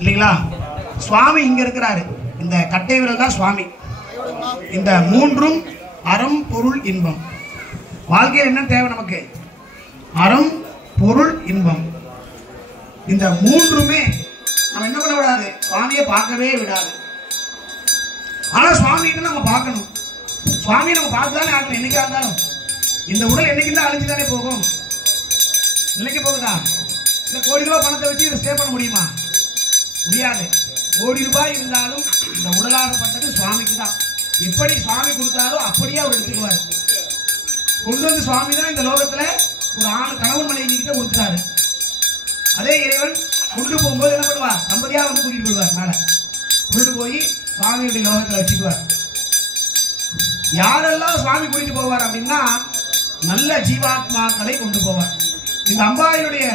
இல்லைங்களா? சுவாமி இங்க இருக்கிறாரு. இந்த கட்டை விரல் தான் சுவாமி. இந்த மூன்றும் அறம் பொருள் இன்பம். வாழ்க்கையில் என்ன தேவை நமக்கு? அறம் பொருள் இன்பம். இந்த மூன்றுமே நம்ம என்ன பண்ண விடாது, சுவாமியை பார்க்கவே விடாது. ஆனா சுவாமிகிட்ட நம்ம பார்க்கணும். சுவாமியை நம்ம பார்த்துதானே ஆகணும். என்னைக்கா இருந்தாலும் இந்த உடல் என்னைக்கு தான் அழிஞ்சுதானே போகும். நிலைக்கு போகுதா? இந்த கோடி ரூபாய் பணத்தை வச்சு இதை ஸ்டே பண்ண முடியுமா? முடியாது. கோடி ரூபாய் இருந்தாலும் இந்த உடலாகப்பட்டது சுவாமிக்கு தான். எப்படி சுவாமி கொடுத்தாரோ அப்படியே அவர் எடுத்துக்குவார். கொண்டு வந்து சுவாமி தான் இந்த லோகத்துல ஒரு கணவன் மனைவி கிட்ட கொடுத்தாரு. அதே இறைவன் கொண்டு போகும்போது என்ன பண்ணுவார்? தம்பதியா வந்து கூட்டிட்டு போடுவார். மேல கொண்டு போய் சுவாமியுடைய லோகத்துல வச்சுக்குவார். யாரெல்லாம் சுவாமி கூட்டிட்டு போவார் அப்படின்னா நல்ல ஜீவாத்மாக்களை கொண்டு போவார். இந்த அம்பாளுடைய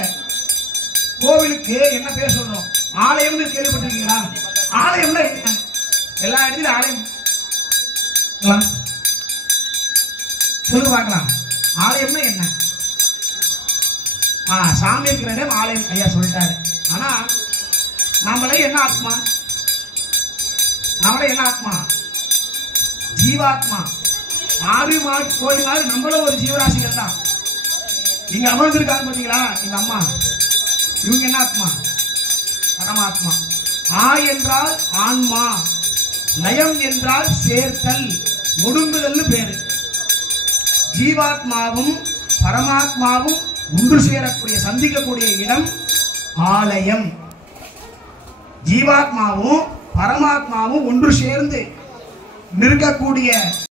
கோவிலுக்கு என்ன பேர் சொல்றோம்? ஆலயம்னு கேள்விப்பட்டிருக்கீங்களா? ஆலயம்னா என்ன? எல்லா இடத்துலயும் ஆலயம் சொல்லு பார்க்கலாம். ஆலயம்னா என்ன? சாமி இருக்கிற இடம் ஆலயம். ஐயா சொல்லிட்டாரு. ஆனா நம்மளே என்ன ஆத்மா? நம்மளே என்ன ஆத்மா? ஜீவாத்மா. ஆவி மாட்டு கோயில் மாதிரி நம்மளும் ஒரு ஜீவராசிகள் தான். இங்க அமர்ந்திருக்காங்க பாத்தீங்களா இந்த அம்மா, இவங்க என்ன ஆத்மா? பரமாத்மா. ஆ என்றால் ஆன்மா, லயம் என்றால் சேர்த்தல், ஒடுங்குதல் பேரு. ஜீவாத்மாவும் பரமாத்மாவும் ஒன்று சேரக்கூடிய சந்திக்கக்கூடிய இடம் ஆலயம். ஜீவாத்மாவும் பரமாத்மாவும் ஒன்று சேர்ந்து நிற்கக்கூடிய